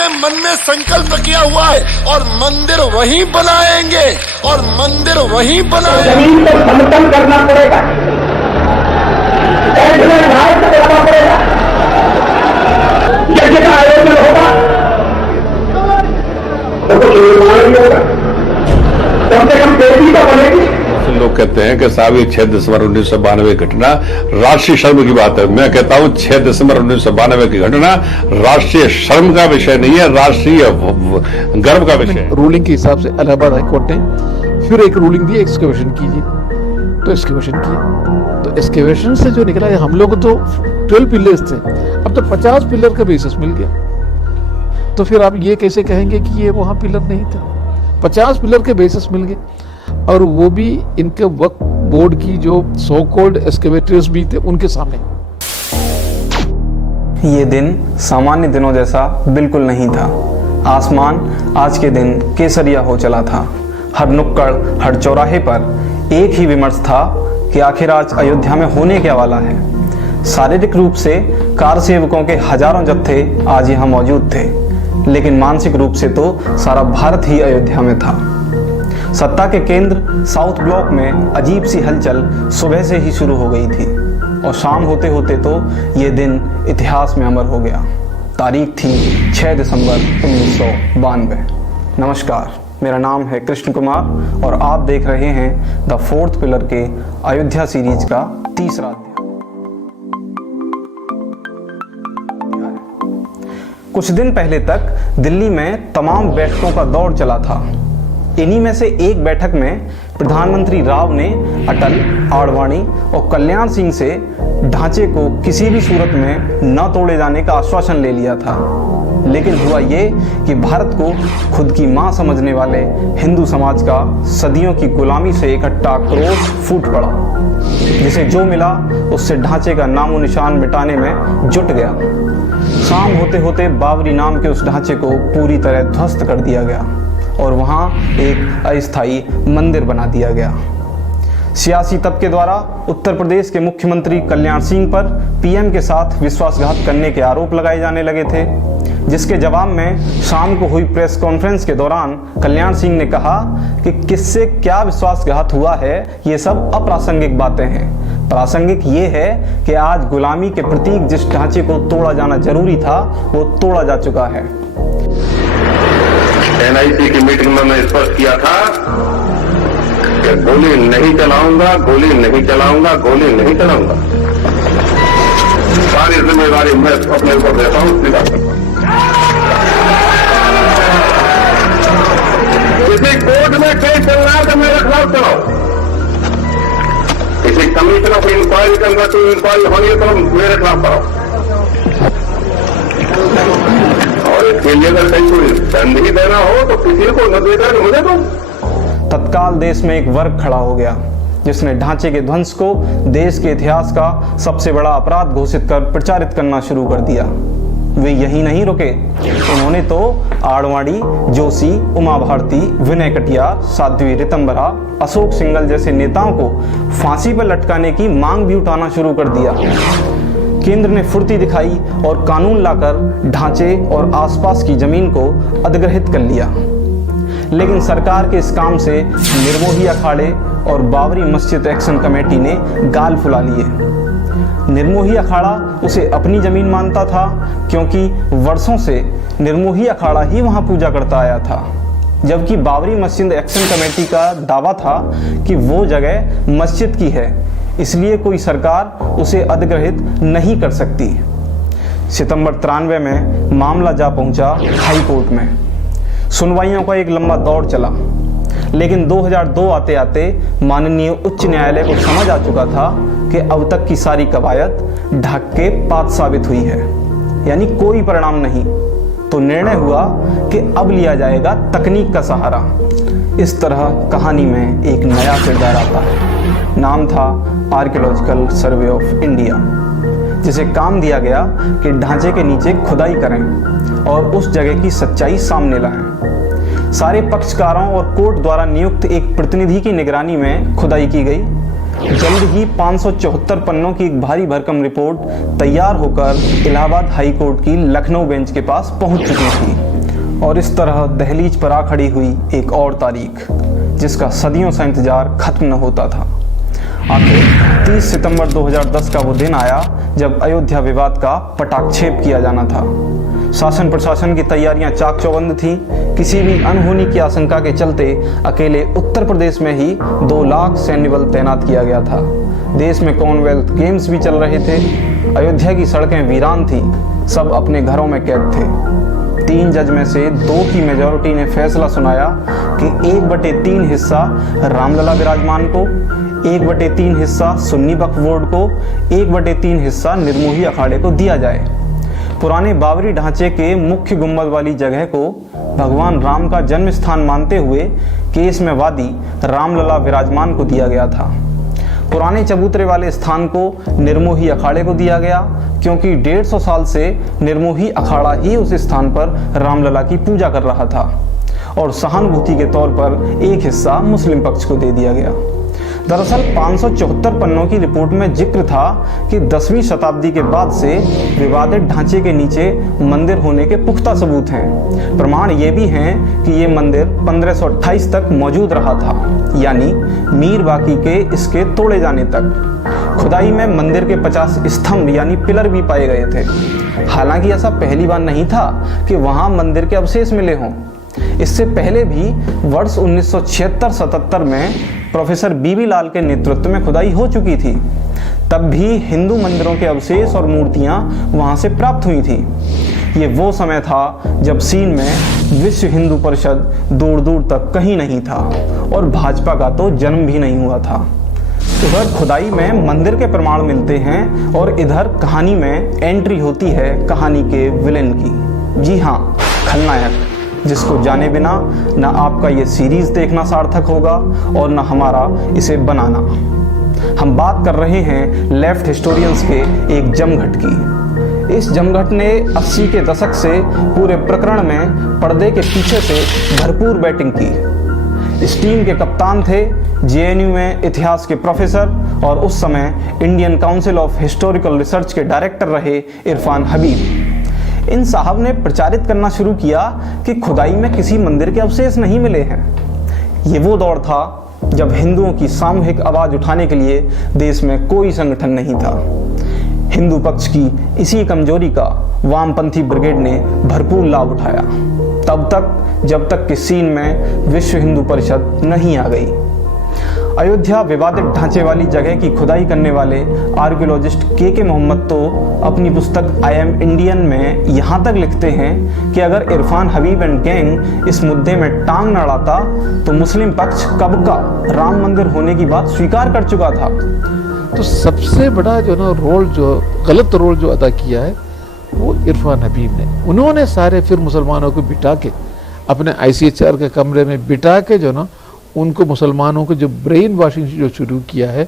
के मन में संकल्प किया हुआ है और मंदिर वहीं बनाएंगे और मंदिर वहीं बनाएंगे। जमीन को समतल करना पड़ेगा, करना पड़ेगा, यज्ञ का आयोजन होगा तो कुछ निर्माण भी होगा, कम से कम बेटी तो बनेगी। लोग कहते हैं कि साहब ये 6 दिसंबर 1992 की घटना राष्ट्रीय शर्म की बात है। मैं कहता हूं 6 दिसंबर 1992 की घटना राष्ट्रीय शर्म का विषय नहीं है, राष्ट्रीय गर्व का विषय है। रूलिंग के हिसाब से इलाहाबाद हाईकोर्ट ने फिर एक रूलिंग दी, एक्सकवेशन कीजिए, तो एक्सकवेशन किया। तो एक्सकवेशन से जो निकला है, हम लोग तो 12 पिलर्स थे, अब तो 50 पिलर का बेसिस मिल गया। तो फिर आप ये कैसे कहेंगे कि ये वहां पिलर नहीं था? 50 पिलर के बेसिस मिल गए, और वो भी इनके वक्फ बोर्ड की जो सो कॉल्ड एक्सकेवेटर्स भी थे उनके सामने। ये दिन सामान्य दिनों जैसा बिल्कुल नहीं था। आसमान आज के दिन केसरिया हो चला था। हर नुक्कड़, हर चौराहे पर एक ही विमर्श था कि आखिर आज अयोध्या में होने क्या वाला है। शारीरिक रूप से कार सेवकों के हजारों जत्थे आज यहाँ मौजूद थे, लेकिन मानसिक रूप से तो सारा भारत ही अयोध्या में था। सत्ता के केंद्र साउथ ब्लॉक में अजीब सी हलचल सुबह से ही शुरू हो गई थी, और शाम होते होते तो ये दिन इतिहास में अमर हो गया। तारीख थी 6 दिसंबर 1992। नमस्कार, मेरा नाम है कृष्ण कुमार और आप देख रहे हैं द फोर्थ पिलर के अयोध्या सीरीज का तीसरा अध्याय। कुछ दिन पहले तक दिल्ली में तमाम बैठकों का दौर चला था। इन्हीं में से एक बैठक में प्रधानमंत्री राव ने अटल, आडवाणी और कल्याण सिंह से ढांचे को किसी भी सूरत में न तोड़े जाने का आश्वासन ले लिया था। लेकिन हुआ ये कि भारत को खुद की मां समझने वाले हिंदू समाज का सदियों की गुलामी से इकट्ठा क्रोध फूट पड़ा, जिसे जो मिला उससे ढांचे का नामो निशान मिटाने में जुट गया। शाम होते होते बाबरी नाम के उस ढांचे को पूरी तरह ध्वस्त कर दिया गया और वहां एक अस्थायी मंदिर बना दिया गया। सियासी तबके द्वारा उत्तर प्रदेश के मुख्यमंत्री कल्याण सिंह पर पीएम के साथ विश्वासघात करने के आरोप लगाए जाने लगे थे, जिसके जवाब में शाम को हुई प्रेस कॉन्फ्रेंस के दौरान कल्याण सिंह ने कहा कि किससे क्या विश्वासघात हुआ है, ये सब अप्रासंगिक बातें हैं। प्रासंगिक ये है कि आज गुलामी के प्रतीक जिस ढांचे को तोड़ा जाना जरूरी था, वो तोड़ा जा चुका है। एनआईसी की मीटिंग में मैं स्पष्ट किया था कि गोली नहीं चलाऊंगा, गोली नहीं चलाऊंगा, गोली नहीं चलाऊंगा। सारी जिम्मेदारी मैं अपने ऊपर लेता हूं, स्वीकार करता हूं। किसी कोर्ट में केस चल रहा है तो मेरे खिलाफ चलाओ। किसी कमीशन ऑफ इंक्वायरी के अंदर कोई इंक्वायरी होनी है तो मेरे खिलाफ कराओ। और इसके लिए अगर कहीं कोई दंड ही देना हो तो किसी को न देगा तो मुझे दो। तत्काल देश में एक वर्ग खड़ा हो गया जिसने ढांचे के ध्वंस को देश के इतिहास का सबसे बड़ा अपराध घोषित कर प्रचारित करना शुरू कर दिया। वे यही नहीं रुके, उन्होंने तो आडवाणी, जोशी, उमा भारती, विनय कटियार, साध्वी रितंबरा, अशोक सिंघल जैसे नेताओं को फांसी पर लटकाने की मांग भी उठाना शुरू कर दिया। केंद्र ने फुर्ती दिखाई और कानून लाकर ढांचे और आसपास की जमीन को अधिग्रहित कर लिया। लेकिन सरकार के इस काम से निर्मोही अखाड़े और बाबरी मस्जिद एक्शन कमेटी ने गाल फुला लिए। निर्मोही अखाड़ा उसे अपनी जमीन मानता था, क्योंकि वर्षों से निर्मोही अखाड़ा ही वहां पूजा करता आया था, जबकि बाबरी मस्जिद एक्शन कमेटी का दावा था कि वो जगह मस्जिद की है, इसलिए कोई सरकार उसे अधिग्रहित नहीं कर सकती। सितंबर 93 में मामला जा पहुंचा हाई कोर्ट में। सुनवाइयों का एक लंबा दौर चला, लेकिन 2002 आते आते माननीय उच्च न्यायालय को समझ आ चुका था कि अब तक की सारी कवायद ढक के पात साबित हुई है, यानी कोई परिणाम नहीं। तो निर्णय हुआ कि अब लिया जाएगा तकनीक का सहारा। इस तरह कहानी में एक नया किरदार आता है। नाम था आर्कियोलॉजिकल सर्वे ऑफ इंडिया, जिसे काम दिया गया कि ढांचे के नीचे खुदाई करें और उस जगह की सच्चाई सामने लाएं। सारे पक्षकारों और कोर्ट द्वारा नियुक्त एक प्रतिनिधि की निगरानी में खुदाई की गई। जल्द ही 574 पन्नों की एक भारी भरकम रिपोर्ट तैयार होकर इलाहाबाद हाई कोर्ट की लखनऊ बेंच के पास पहुंच चुकी थी। और इस तरह दहलीज पर आ खड़ी हुई एक और तारीख, जिसका सदियों से इंतजार खत्म न होता था। आखिर 30 सितंबर 2010 का वो दिन आया जब अयोध्या विवाद का पटाक्षेप किया जाना था। शासन प्रशासन की तैयारियां चाक चौबंद थी। किसी भी अनहोनी की आशंका के चलते अकेले उत्तर प्रदेश में ही 2 लाख सैन्य बल तैनात किया गया था। देश में कॉमनवेल्थ गेम्स भी चल रहे थे। अयोध्या की सड़कें वीरान थी, सब अपने घरों में कैद थे। 3 जज में से 2 की मेजॉरिटी ने फैसला सुनाया कि 1/3 हिस्सा रामलला विराजमान को, 1/3 हिस्सा सुन्नी वक्फ बोर्ड को, 1/3 हिस्सा निर्मोही अखाड़े को दिया जाए। पुराने बाबरी ढांचे के मुख्य गुंबद वाली जगह को भगवान राम का जन्म स्थान मानते हुए केस में वादी रामलला विराजमान को दिया गया था। पुराने चबूतरे वाले स्थान को निर्मोही अखाड़े को दिया गया, क्योंकि 150 साल से निर्मोही अखाड़ा ही उस स्थान पर रामलला की पूजा कर रहा था। और सहानुभूति के तौर पर एक हिस्सा मुस्लिम पक्ष को दे दिया गया। दरअसल 574 पन्नों की रिपोर्ट में जिक्र था कि 10वीं शताब्दी के बाद से विवादित ढांचे के नीचे मंदिर होने के पुख्ता सबूत हैं। प्रमाण ये भी हैं कि ये मंदिर 1528 तक मौजूद रहा था, यानी मीर बाकी के इसके तोड़े जाने तक। खुदाई में मंदिर के 50 स्तंभ यानी पिलर भी पाए गए थे। हालांकि ऐसा पहली बार नहीं था कि वहां मंदिर के अवशेष मिले हों। इससे पहले भी वर्ष 1976-77 में प्रोफेसर बीबी लाल के नेतृत्व में खुदाई हो चुकी थी। तब भी हिंदू मंदिरों के अवशेष और मूर्तियां वहां से प्राप्त हुई थी। ये वो समय था जब सीन में विश्व हिंदू परिषद दूर दूर तक कहीं नहीं था और भाजपा का तो जन्म भी नहीं हुआ था। उधर खुदाई में मंदिर के प्रमाण मिलते हैं और इधर कहानी में एंट्री होती है कहानी के विलेन की। जी हाँ, खलनायक, जिसको जाने बिना न आपका ये सीरीज देखना सार्थक होगा और न हमारा इसे बनाना। हम बात कर रहे हैं लेफ्ट हिस्टोरियंस के एक जमघट की। इस जमघट ने 80 के दशक से पूरे प्रकरण में पर्दे के पीछे से भरपूर बैटिंग की। इस टीम के कप्तान थे जेएनयू में इतिहास के प्रोफेसर और उस समय Indian council of historical research के डायरेक्टर रहे इरफान हबीब। इन साहब ने प्रचारित करना शुरू किया कि खुदाई में किसी मंदिर के अवशेष नहीं मिले हैं। ये वो दौर था जब हिंदुओं की सामूहिक आवाज उठाने के लिए देश में कोई संगठन नहीं था। हिंदू पक्ष की इसी कमजोरी का वामपंथी ब्रिगेड ने भरपूर लाभ उठाया, तब तक जब तक कि सीन में विश्व हिंदू परिषद नहीं आ गई। अयोध्या विवादित ढांचे वाली जगह की खुदाई करने वाले आर्कियोलॉजिस्ट के मोहम्मद तो अपनी पुस्तक आई एम इंडियन में यहाँ तक लिखते हैं कि अगर इरफान हबीब एंड गैंग इस मुद्दे में टांग न अड़ाता तो मुस्लिम पक्ष कब का राम मंदिर होने की बात स्वीकार कर चुका था। तो सबसे बड़ा जो ना रोल, जो गलत रोल जो अदा किया है वो इरफान हबीब ने। उन्होंने सारे फिर मुसलमानों को बिठा के अपने ICHR के कमरे में बिठा के जो ना उनको मुसलमानों को जो ब्रेन वॉशिंग जो शुरू किया है।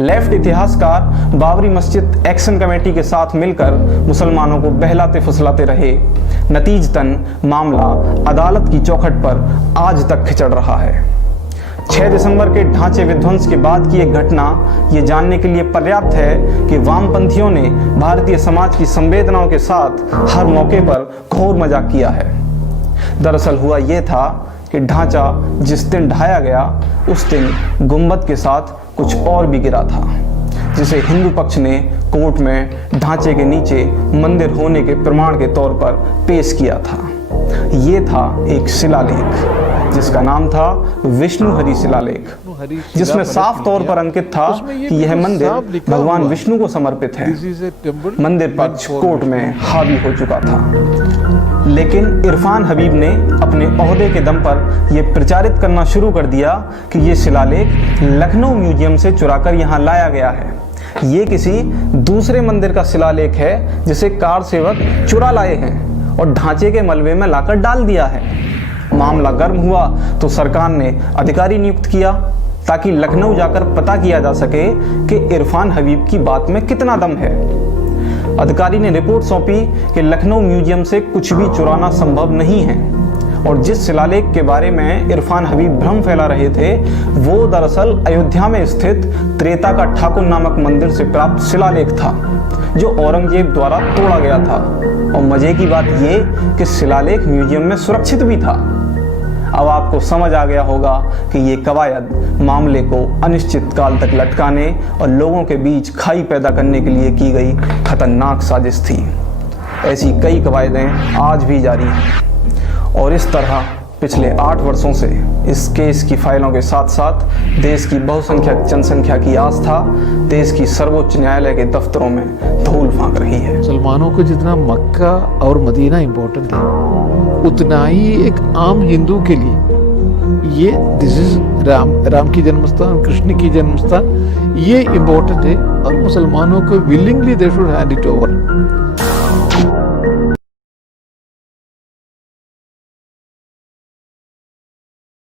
लेफ्ट इतिहासकार बाबरी मस्जिद एक्शन कमेटी के साथ मिलकर मुसलमानों को बहलाते फुसलाते रहे। नतीजतन मामला अदालत की चौखट पर आज तक खिंचड़ रहा है। 6 दिसंबर के ढांचे विध्वंस के बाद की एक घटना ये जानने के लिए पर्याप्त है कि वामपंथियों ने भारतीय समाज की संवेदनाओं के साथ हर मौके पर घोर मजाक किया है। दरअसल हुआ ये था कि ढांचा जिस दिन ढाया गया उस दिन गुंबद के साथ कुछ और भी गिरा था, जिसे हिंदू पक्ष ने कोर्ट में ढांचे के नीचे मंदिर होने के प्रमाण के तौर पर पेश किया था। ये था एक शिलालेख जिसका नाम था विष्णु हरि शिलालेख, जिसमें साफ तौर पर अंकित था कि यह मंदिर भगवान विष्णु को समर्पित है। मंदिर पक्ष कोर्ट में हावी हो चुका था, लेकिन इरफान हबीब ने अपने ओहदे के दम पर यह प्रचारित करना शुरू कर दिया कि यह शिलालेख लखनऊ म्यूजियम से चुराकर यहाँ लाया गया है। ये किसी दूसरे मंदिर का शिलालेख है जिसे कार सेवक चुरा लाए हैं और ढांचे के मलबे में लाकर डाल दिया है। मामला गर्म हुआ तो सरकार ने अधिकारी नियुक्त किया ताकि लखनऊ जाकर पता किया जा सके कि इरफान हबीब की बात में कितना दम है। अधिकारी ने रिपोर्ट सौंपी कि लखनऊ म्यूजियम से कुछ भी चुराना संभव नहीं है और जिस शिलालेख के बारे में इरफान हबीब भ्रम फैला रहे थे वो दरअसल अयोध्या में स्थित त्रेता का ठाकुर नामक मंदिर से प्राप्त शिलालेख था जो औरंगजेब द्वारा तोड़ा गया था। और मजे की बात ये कि शिलालेख म्यूजियम में सुरक्षित भी था। अब आपको समझ आ गया होगा कि ये कवायद मामले को अनिश्चित काल तक लटकाने और लोगों के बीच खाई पैदा करने के लिए की गई खतरनाक साजिश थी। ऐसी कई कवायदें आज भी जारी हैं और इस तरह पिछले 8 वर्षों से इस केस की फाइलों के साथ साथ देश की बहुसंख्यक जनसंख्या की आस्था देश की सर्वोच्च न्यायालय के दफ्तरों में धूल फांक रही है। मुसलमानों को जितना मक्का और मदीना इम्पोर्टेंट है उतना ही एक आम हिंदू के लिए ये दिस इज राम की जन्मस्थान, कृष्ण की जन्मस्थान, ये इम्पोर्टेंट है और मुसलमानों को willingly they should hand it over.